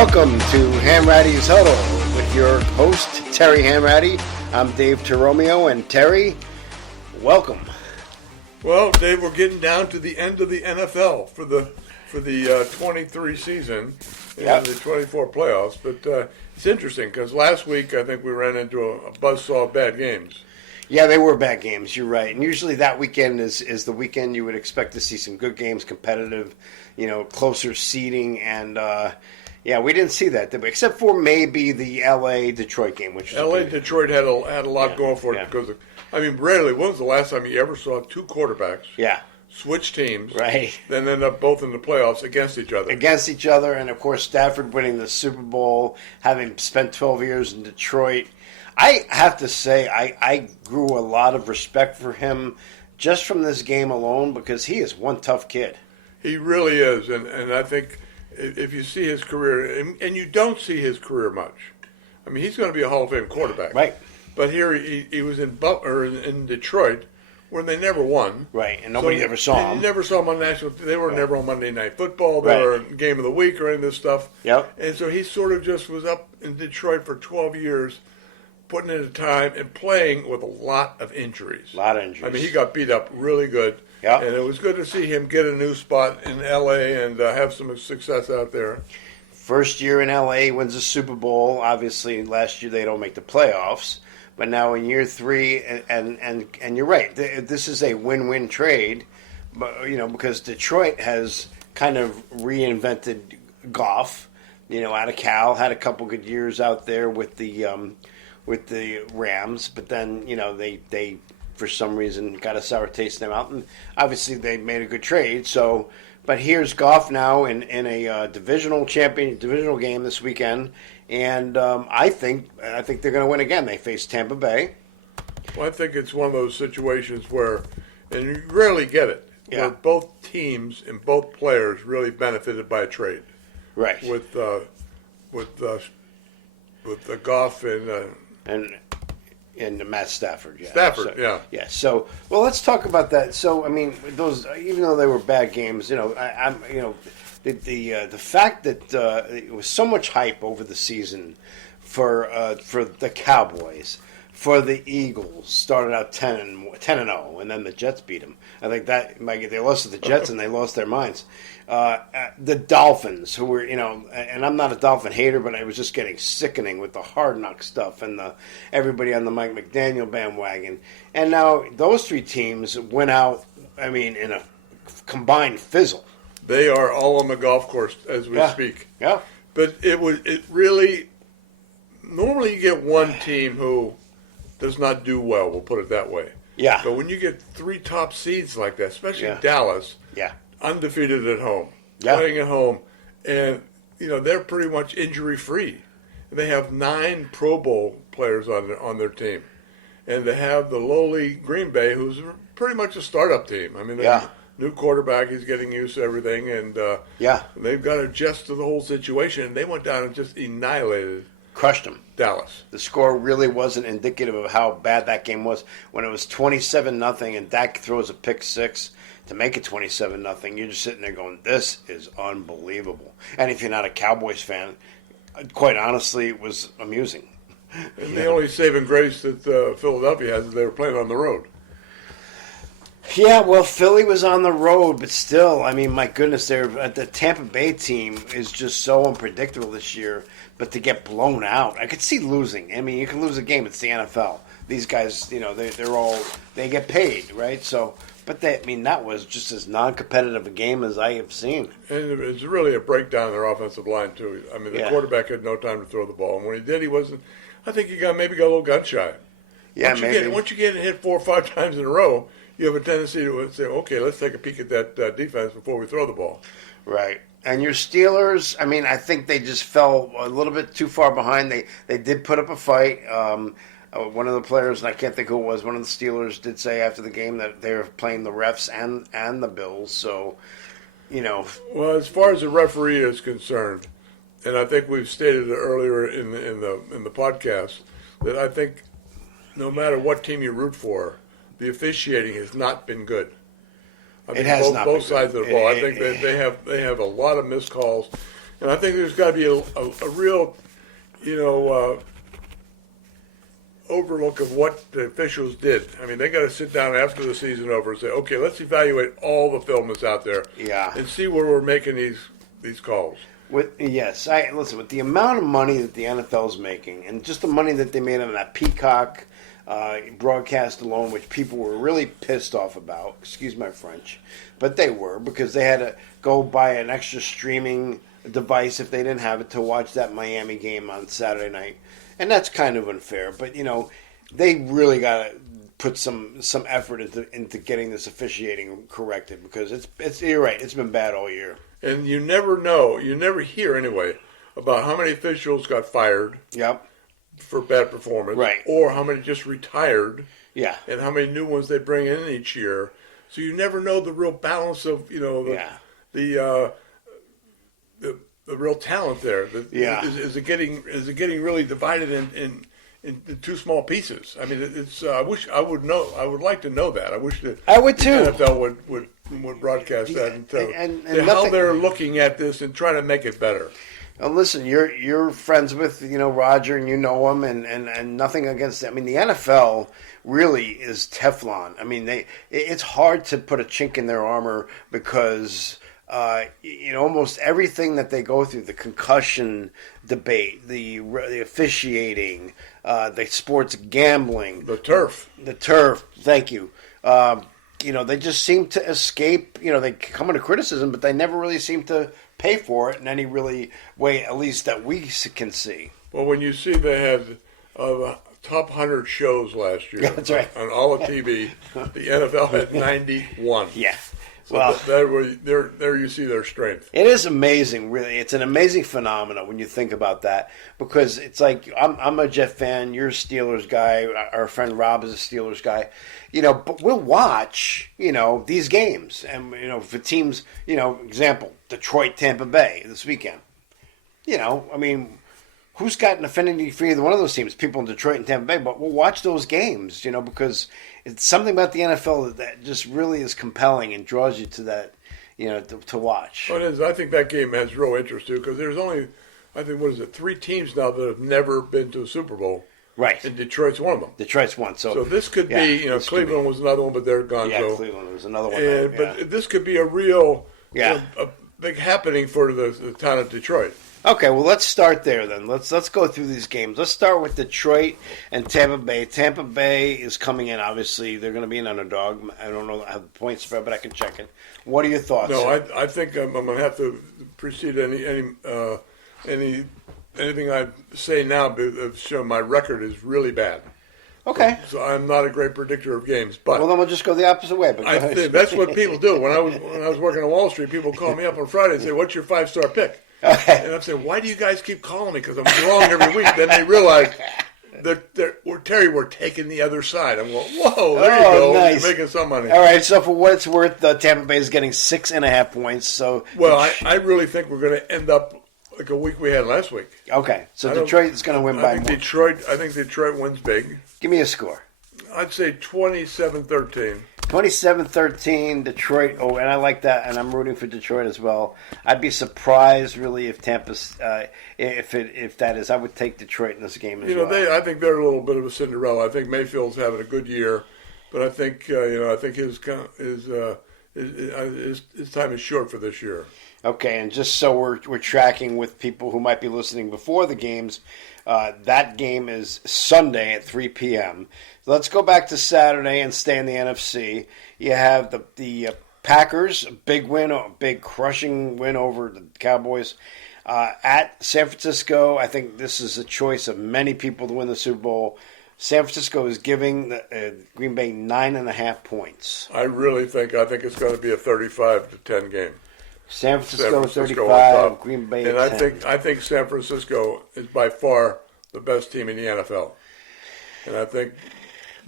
Welcome to HANRATTY's Huddle with your host, Terry HANRATTY. I'm Dave Torromeo, and Terry, welcome. Well, Dave, we're getting down to the end of the NFL for the 23 season and the 24 playoffs. But it's interesting because last week I think we ran into a buzzsaw of bad games. Yeah, they were bad games. You're right. And usually that weekend is the weekend you would expect to see some good games, competitive, closer seeding, and we didn't see that, did we? Except for maybe the L.A.-Detroit game, which was L.A.-Detroit had a lot going for it because, rarely. When was the last time you ever saw two quarterbacks switch teams, right, then end up both in the playoffs against each other? And, of course, Stafford winning the Super Bowl, having spent 12 years in Detroit. I have to say I grew a lot of respect for him just from this game alone because he is one tough kid. He really is, and I think if you see his career, and you don't see his career much, he's going to be a Hall of Fame quarterback. Right. But here he was in Detroit, where they never won. Right, and nobody ever saw him. You never saw him on national. They were never on Monday Night Football. They were in Game of the Week or any of this stuff. Yep. And so he sort of just was up in Detroit for 12 years, putting in the time and playing with a lot of injuries. He got beat up really good. Yep. And it was good to see him get a new spot in L.A. and have some success out there. First year in L.A., wins the Super Bowl. Obviously, last year they don't make the playoffs. But now in year three, and you're right, this is a win-win trade, but because Detroit has kind of reinvented Goff, out of Cal, had a couple good years out there with the Rams, but then they for some reason got a sour taste in their mouth, and obviously they made a good trade. So, but here's Goff now in a divisional game this weekend. And I think they're going to win again. They face Tampa Bay. Well, I think it's one of those situations where, and you rarely get it, where both teams and both players really benefited by a trade. Right. With Goff and Matt Stafford. Yeah. Stafford, Yeah. So, well, let's talk about that. So, those, even though they were bad games, the fact that it was so much hype over the season for the Cowboys, for the Eagles, started out 10-0, and then the Jets beat them. I think that they lost to the Jets and they lost their minds. The Dolphins, who were and I'm not a Dolphin hater, but I was just getting sickening with the Hard Knock stuff and everybody on the Mike McDaniel bandwagon. And now those three teams went out. In a combined fizzle. They are all on the golf course as we speak. Yeah. But it really, normally you get one team who does not do well, we'll put it that way. Yeah. But when you get three top seeds like that, especially Dallas, undefeated at home, playing at home, and they're pretty much injury-free. They have 9 Pro Bowl players on their team. And they have the lowly Green Bay, who's pretty much a startup team. New quarterback, he's getting used to everything, and they've got to adjust to the whole situation. And they went down and just crushed them. Dallas. The score really wasn't indicative of how bad that game was. When it was 27-0 and Dak throws a pick six to make it 27-0, you're just sitting there going, "This is unbelievable." And if you're not a Cowboys fan, quite honestly, it was amusing. And the only saving grace that Philadelphia has is they were playing on the road. Yeah, well, Philly was on the road, but still, my goodness, the Tampa Bay team is just so unpredictable this year. But to get blown out, I could see losing. You can lose a game. It's the NFL. These guys, they get paid, right? So, but that was just as non-competitive a game as I have seen. And it was really a breakdown in their offensive line too. The quarterback had no time to throw the ball, and when he did, he wasn't. I think he maybe got a little gun shy. Yeah, once you get hit 4 or 5 times in a row, you have a tendency to say, okay, let's take a peek at that defense before we throw the ball. Right. And your Steelers, I think they just fell a little bit too far behind. They did put up a fight. One of the players, and I can't think who it was, one of the Steelers did say after the game that they were playing the refs and the Bills. So, Well, as far as the referee is concerned, and I think we've stated it earlier in the podcast, that I think no matter what team you root for, the officiating has not been good. I think it has not both been sides good. of the ball. I think they have a lot of missed calls. And I think there's got to be a real, overlook of what the officials did. I mean, they got to sit down after the season over and say, okay, let's evaluate all the film that's out there, and see where we're making these calls. With the amount of money that the NFL is making, and just the money that they made on that Peacock broadcast alone, which people were really pissed off about. Excuse my French, but they were, because they had to go buy an extra streaming device if they didn't have it to watch that Miami game on Saturday night. And that's kind of unfair, but they really got to put some effort into getting this officiating corrected, because it's you're right, it's been bad all year. And you never hear anyway about how many officials got fired. Yep. For bad performance, right? Or how many just retired. Yeah. And how many new ones they bring in each year. So you never know the real balance of the real talent there. Is it getting really divided in two small pieces? I mean, it's. I would like to know that. I wish that I would too. The NFL would broadcast that and how they're looking at this and trying to make it better. Well, listen, you're friends with Roger, and you know him, and nothing against them. I mean, the NFL really is Teflon. I mean, it's hard to put a chink in their armor, because almost everything that they go through, the concussion debate, the officiating, the sports gambling, the turf. Thank you. They just seem to escape. They come under criticism, but they never really seem to pay for it in any really way, at least that we can see. Well, when you see they had top 100 shows last year, that's right, on all of TV, the NFL had 91. Yeah. So there you see their strength. It is amazing, really. It's an amazing phenomenon when you think about that, because it's like I'm a Jet fan, you're a Steelers guy, our friend Rob is a Steelers guy, but we'll watch, these games, and for teams, example, Detroit, Tampa Bay this weekend. I mean, who's got an affinity for either one of those teams? People in Detroit and Tampa Bay, but we'll watch those games, because it's something about the NFL that just really is compelling and draws you to that, to watch. Well, it is. I think that game has real interest too, because there's only, I think, 3 teams now that have never been to a Super Bowl. Right. And Detroit's one of them. Detroit's one. So this could be, Cleveland was another one, but they're gone. Yeah, Cleveland was another one. But this could be a real, a big happening for the town of Detroit. Okay, well, let's start there then. Let's go through these games. Let's start with Detroit and Tampa Bay. Tampa Bay is coming in, obviously. They're going to be an underdog. I don't know how the points spread, but I can check it. What are your thoughts? No, I think I'm going to have to precede anything I say now, show my record is really bad. Okay. So I'm not a great predictor of games, but well, then we'll just go the opposite way. But I think that's what people do. When I was working on Wall Street, people call me up on Friday and say, "What's your 5-star pick?" Okay. And I'm saying, "Why do you guys keep calling me? Because I'm wrong every week." Then they realize Terry, we're taking the other side. I'm going, "Whoa, there you go. Nice. You're making some money." All right. So for what it's worth, Tampa Bay is getting 6.5 points. So I really think we're going to end up like a week we had last week. Okay. So Detroit is going to win by more. I think Detroit wins big. Give me a score. I'd say 27-13. 27-13, Detroit. Oh, and I like that, and I'm rooting for Detroit as well. I'd be surprised, really, if Tampa's, if that is, I would take Detroit in this game as well. I think they're a little bit of a Cinderella. I think Mayfield's having a good year, but I think his time is short for this year. Okay, and just so we're tracking with people who might be listening before the games, that game is Sunday at 3 p.m. Let's go back to Saturday and stay in the NFC. You have the Packers, a big crushing win over the Cowboys. At San Francisco, I think this is a choice of many people to win the Super Bowl. San Francisco is giving Green Bay 9.5 points. I think it's going to be a 35-10 game. San Francisco 35, Green Bay 10. And I think San Francisco is by far the best team in the NFL. And I think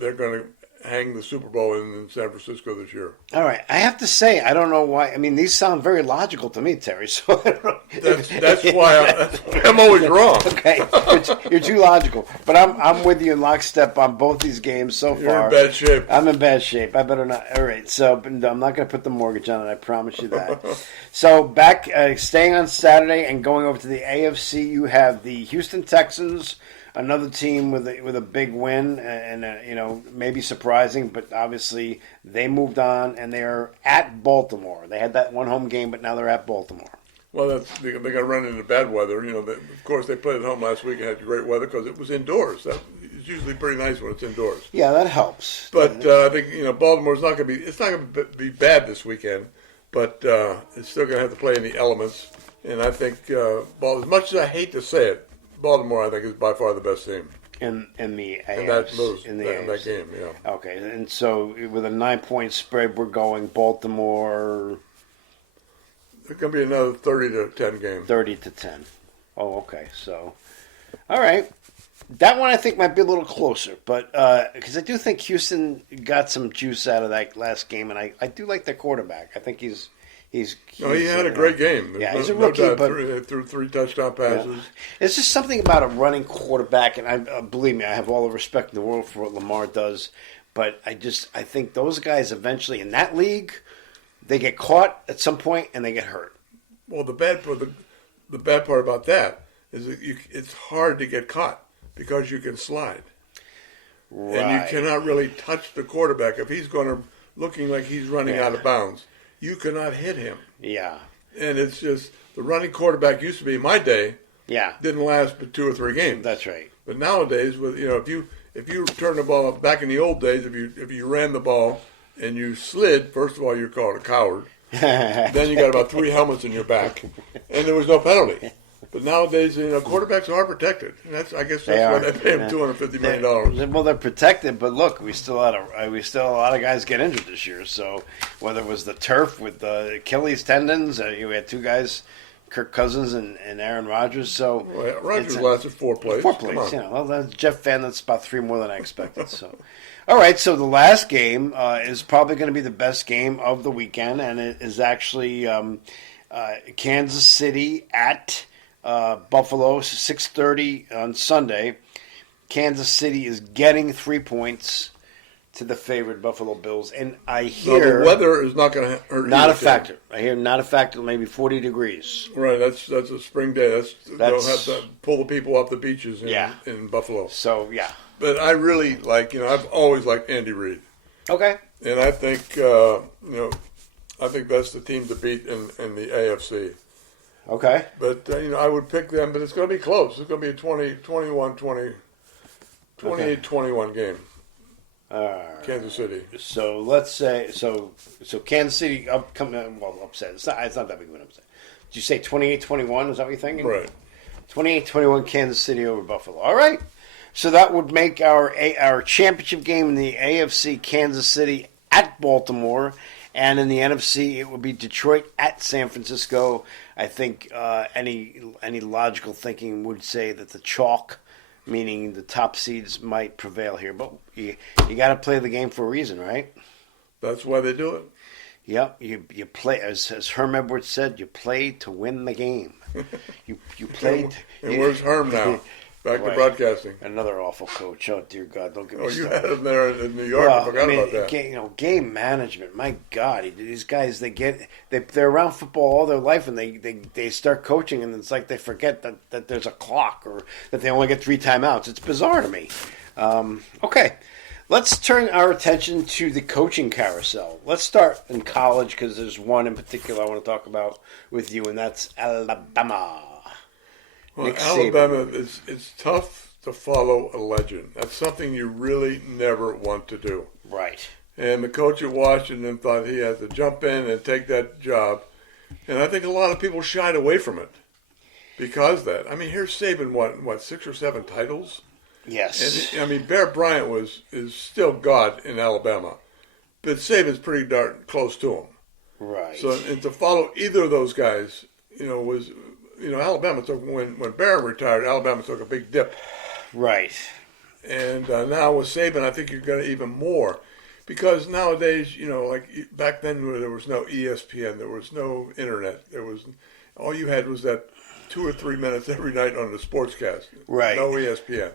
they're going to hang the Super Bowl in San Francisco this year. All right. I have to say, I don't know why. I mean, these sound very logical to me, Terry. So I don't know. That's why I'm always wrong. Okay. You're too logical. But I'm with you in lockstep on both these games so far. You're in bad shape. I'm in bad shape. I better not. All right. So I'm not going to put the mortgage on it. I promise you that. So back, staying on Saturday and going over to the AFC, you have the Houston Texans. Another team with a big win, and maybe surprising, but obviously they moved on, and they're at Baltimore. They had that one home game, but now they're at Baltimore. Well, they got to run into bad weather. Of course, they played at home last week and had great weather because it was indoors. It's usually pretty nice when it's indoors. Yeah, that helps. But I think Baltimore's not going to be. It's not going to be bad this weekend, but it's still going to have to play in the elements. And I think, as much as I hate to say it, Baltimore, I think, is by far the best team in the AFC, in that game. Yeah. Okay, and so with a 9-point spread, we're going Baltimore. It's going to be another 30-10 game. 30-10. Oh, okay. So, all right. That one I think might be a little closer, but because I do think Houston got some juice out of that last game, and I do like their quarterback. I think he had a great game. Yeah, he's a rookie, but threw 3 touchdown passes. Yeah. It's just something about a running quarterback, and I believe me, I have all the respect in the world for what Lamar does, but I think those guys eventually in that league, they get caught at some point and they get hurt. Well, the bad part about that is that it's hard to get caught because you can slide, right. And you cannot really touch the quarterback if he's looking like he's running out of bounds. You cannot hit him. Yeah. And it's just, the running quarterback used to be, in my day, didn't last but 2 or 3 games. That's right. But nowadays, if you turn the ball up, back in the old days, if you ran the ball and you slid, first of all, you're called a coward. Then you got about 3 helmets in your back, and there was no penalty. But nowadays, quarterbacks are protected. And I guess that's why they pay them $250 million. Well, they're protected, but look, we still had a lot of guys get injured this year. So whether it was the turf with the Achilles tendons, you had 2 guys, Kirk Cousins and Aaron Rodgers. So Rodgers lasted 4 plays. 4 plays, well, that's Jeff Fan. That's about 3 more than I expected. So, all right. So the last game is probably going to be the best game of the weekend, and it is actually Kansas City at Buffalo, 6:30 on Sunday. Kansas City is getting 3 points to the favored Buffalo Bills, and I hear the weather is not going to hurt. Not a factor. I hear not a factor. Maybe 40 degrees. Right. That's a spring day. They'll have to pull the people off the beaches in Buffalo. So yeah. But I really I've always liked Andy Reid. Okay. And I think I think that's the team to beat in the AFC. Okay. But, I would pick them, but it's going to be close. It's going to be a 28-21 game. Kansas City. So let's say, so Kansas City upset. It's not that big of an upset. Did you say 28-21? Is that what you're thinking? Right. 28-21 Kansas City over Buffalo. All right. So that would make our championship game in the AFC Kansas City at Baltimore. And in the NFC, it would be Detroit at San Francisco. I think any logical thinking would say that the chalk, meaning the top seeds, might prevail here. But you got to play the game for a reason, right? That's why they do it. Yep, you play, as Herm Edwards said, you play to win the game. You played. And where's Herm now? Back to broadcasting. Another awful coach. Oh, dear God, don't get me started. You had him there in New York. I forgot about that. Game management. My God, these guys, they're around football all their life, and they start coaching, and it's like they forget that there's a clock or that they only get 3 timeouts. It's bizarre to me. Okay, let's turn our attention to the coaching carousel. Let's start in college because there's one in particular I want to talk about with you, and that's Alabama. Well, Alabama, it's tough to follow a legend. That's something you really never want to do. Right. And the coach at Washington thought he had to jump in and take that job. And I think a lot of people shied away from it because of that. I mean, here's Saban, what 6 or 7 titles? Yes. And, Bear Bryant is still God in Alabama. But Saban's pretty darn close to him. Right. So, and to follow either of those guys, was... Alabama took, when Barron retired, Alabama took a big dip. Right. And now with Saban, I think you're going to even more. Because nowadays, like back then there was no ESPN, there was no internet, all you had was that 2 or 3 minutes every night on the sportscast. Right. No ESPN.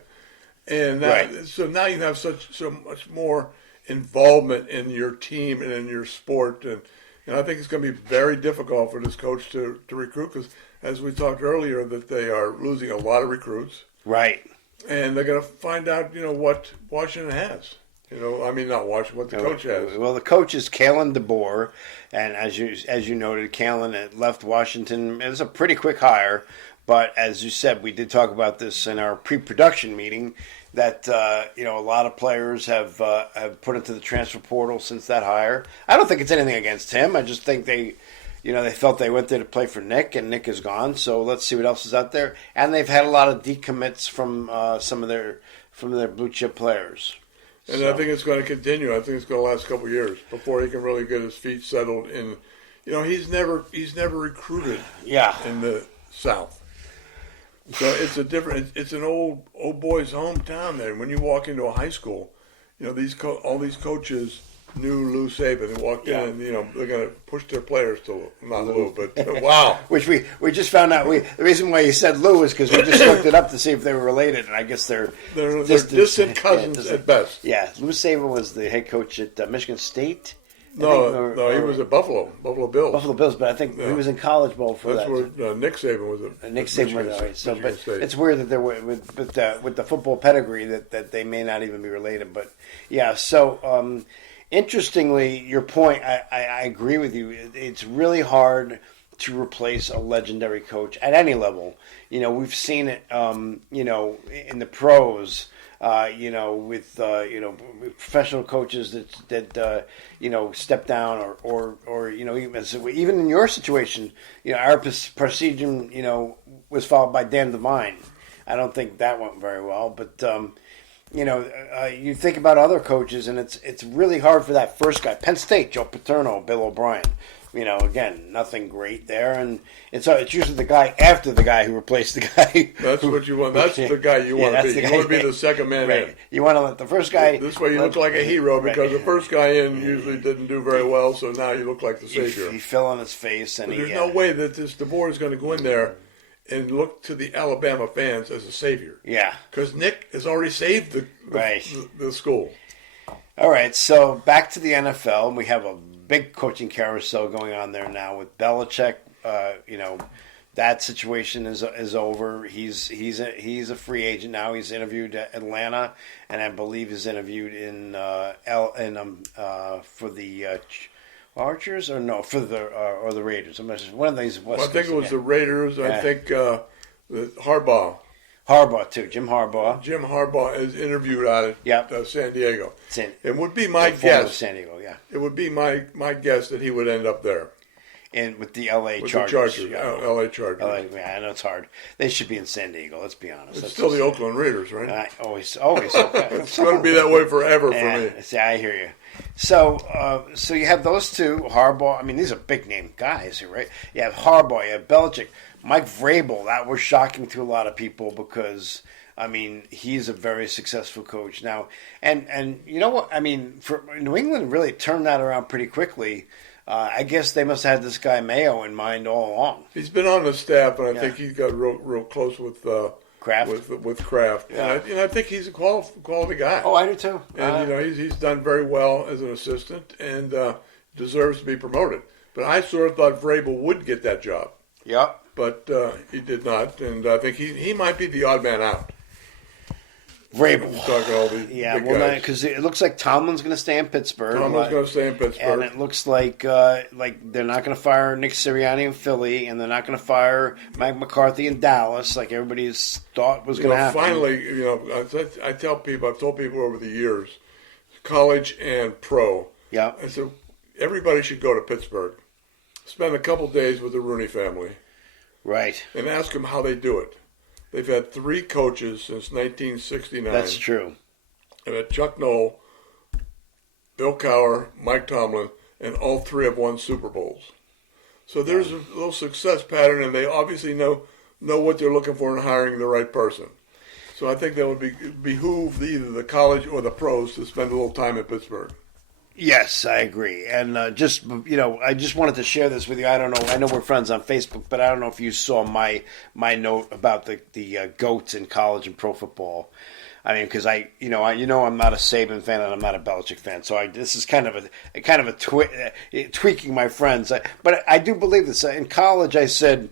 And so now you have so much more involvement in your team and in your sport. And I think it's going to be very difficult for this coach to recruit because, as we talked earlier, that they are losing a lot of recruits. Right. And they're going to find out, what Washington has. Not Washington, what the coach has. Well, the coach is Kalen DeBoer, and as you noted, Kalen had left Washington. It was a pretty quick hire, but as you said, we did talk about this in our pre-production meeting that a lot of players have put into the transfer portal since that hire. I don't think it's anything against him. I just think they felt they went there to play for Nick, and Nick is gone. So let's see what else is out there. And they've had a lot of decommits from some of their blue chip players. And I think it's going to continue. I think it's going to last a couple of years before he can really get his feet settled in. He's never recruited in the South. So it's an old boys' hometown there. When you walk into a high school, all these coaches knew Lou Saban and walked in and, they're going to push their players to, not Lou, but wow. Which we just found out. The reason why you said Lou is because we just looked it up to see if they were related, and I guess they're distant cousins at best. Yeah, Lou Saban was the head coach at Michigan State. No, he was at Buffalo Bills. Buffalo Bills, but I think he was in college ball for that. That's where Nick Saban was at. Nick Saban was right. So, but it's weird that they're with the football pedigree that they may not even be related. But yeah, so. Interestingly, your point, I agree with you. It's really hard to replace a legendary coach at any level. We've seen it, in the pros, with professional coaches that step down or even in your situation, our procedure, was followed by Dan Devine. I don't think that went very well, but. You think about other coaches, and it's really hard for that first guy. Penn State, Joe Paterno, Bill O'Brien. Again, nothing great there, and it's usually the guy after the guy who replaced the guy. That's what you want. That's the guy you want to be. You want to be the second man in. You want to let the first guy. This way, you look like a hero because the first guy in usually didn't do very well. So now you look like the savior. He fell on his face, and there's no way that this DeBoer is going to go in there and look to the Alabama fans as a savior. Yeah. Because Nick has already saved the school. All right, so back to the NFL. We have a big coaching carousel going on there now with Belichick. That situation is over. He's a free agent now. He's interviewed at Atlanta, and I believe he's interviewed in for the Archers or no for the or the Raiders. One of these. I think it was the Raiders. I think the Harbaugh. Harbaugh too. Jim Harbaugh. Jim Harbaugh is interviewed out at San Diego. It would be my guess. San Diego, yeah. It would be my guess that he would end up there. And with the L.A. Chargers. The Chargers, L.A. Chargers. I know it's hard. They should be in San Diego. Let's be honest. It's still the Oakland Raiders, right? Always. Okay. It's going to be that way forever for me. See, I hear you. So you have those two, Harbaugh. I mean, these are big name guys here, right? You have Harbaugh, you have Belichick, Mike Vrabel. That was shocking to a lot of people because he's a very successful coach now. And you know what? For New England really turned that around pretty quickly. I guess they must have had this guy Mayo in mind all along. He's been on the staff, and I think he got real close with Kraft. With Kraft. Yeah. And I think he's a quality guy. Oh, I do too. And he's done very well as an assistant and deserves to be promoted. But I sort of thought Vrabel would get that job. Yep. But he did not, and I think he might be the odd man out. Vrabel. Talking all these big guys. Because it looks like Tomlin's going to stay in Pittsburgh. And it looks like they're not going to fire Nick Sirianni in Philly, and they're not going to fire Mike McCarthy in Dallas, like everybody's thought was going to happen. Finally, I've told people over the years, college and pro. Yeah. I said everybody should go to Pittsburgh, spend a couple days with the Rooney family, right, and ask them how they do it. They've had 3 coaches since 1969. That's true. And at Chuck Noll, Bill Cowher, Mike Tomlin, and all 3 have won Super Bowls. So there's a little success pattern, and they obviously know what they're looking for in hiring the right person. So I think that would behoove either the college or the pros to spend a little time in Pittsburgh. Yes, I agree. And I just wanted to share this with you. I don't know. I know we're friends on Facebook, but I don't know if you saw my note about the GOATs in college and pro football. I mean, because I'm not a Saban fan and I'm not a Belichick fan, so this is kind of a tweaking my friends. But I do believe this. In college, I said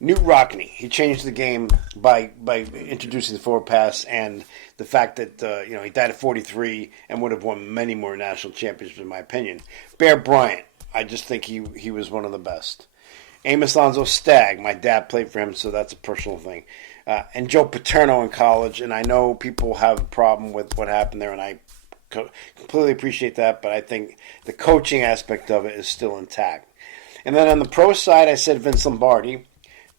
Newt Rockne. He changed the game by introducing the forward pass and the fact that he died at 43 and would have won many more national championships, in my opinion. Bear Bryant. I just think he was one of the best. Amos Lonzo Stagg. My dad played for him, so that's a personal thing. And Joe Paterno in college, and I know people have a problem with what happened there, and I completely appreciate that, but I think the coaching aspect of it is still intact. And then on the pro side, I said Vince Lombardi,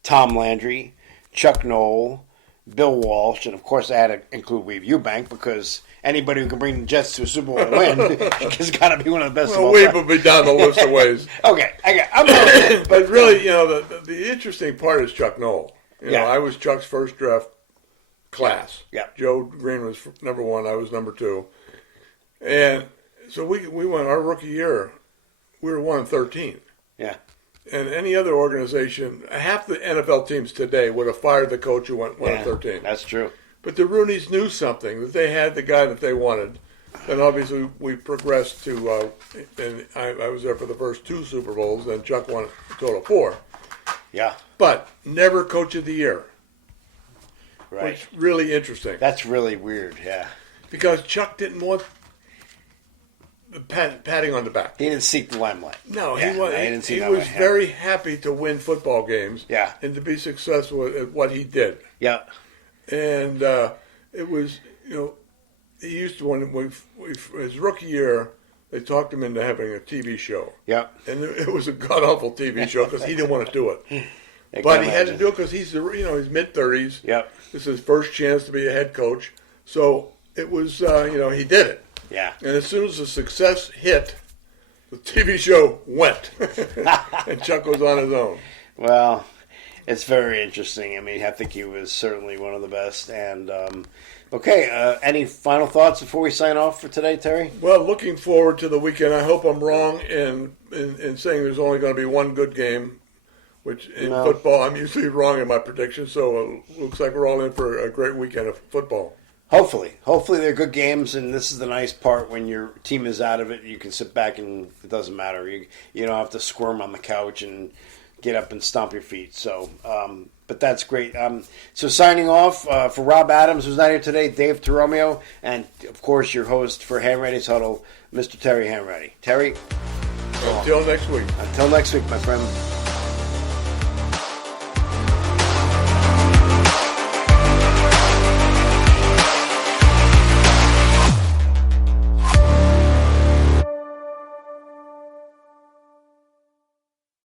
Tom Landry, Chuck Noll, Bill Walsh, and of course I had to include Weave Eubank because anybody who can bring the Jets to a Super Bowl and win has got to be one of the best. Well, Weave will be down the list of ways. Okay, but really, the interesting part is Chuck Noll. I was Chuck's first draft class. Yeah. Joe Green was number 1. I was number 2. And so we went our rookie year. We were 1-13. Yeah. And any other organization, half the NFL teams today would have fired the coach who went 1-13. That's true. But the Rooneys knew something, that they had the guy that they wanted. And obviously we progressed to, and I was there for the first 2 Super Bowls, and Chuck won a total of 4. Yeah. But never coach of the year. Right. Which is really interesting. That's really weird, yeah. Because Chuck didn't want the patting on the back. He didn't seek the limelight. No, yeah, he was very happy to win football games. Yeah. And to be successful at what he did. Yeah. And it was, he used to, when his rookie year, they talked him into having a TV show. Yeah. And it was a god-awful TV show because he didn't want to do it. But he had to do it because he's he's mid-30s. Yep. This is his first chance to be a head coach. So it was, he did it. Yeah. And as soon as the success hit, the TV show went. And Chuck was on his own. Well, it's very interesting. I mean, I think he was certainly one of the best. And, any final thoughts before we sign off for today, Terry? Well, looking forward to the weekend. I hope I'm wrong in saying there's only going to be one good game, which in football, I'm usually wrong in my predictions. So it looks like we're all in for a great weekend of football. Hopefully they're good games, and this is the nice part when your team is out of it. You can sit back and it doesn't matter. You don't have to squirm on the couch and get up and stomp your feet. So, but that's great. So signing off for Rob Adams, who's not here today, Dave Torromeo, and of course your host for HANRATTY's Huddle, Mr. Terry HANRATTY. Terry, until next week. Until next week, my friend.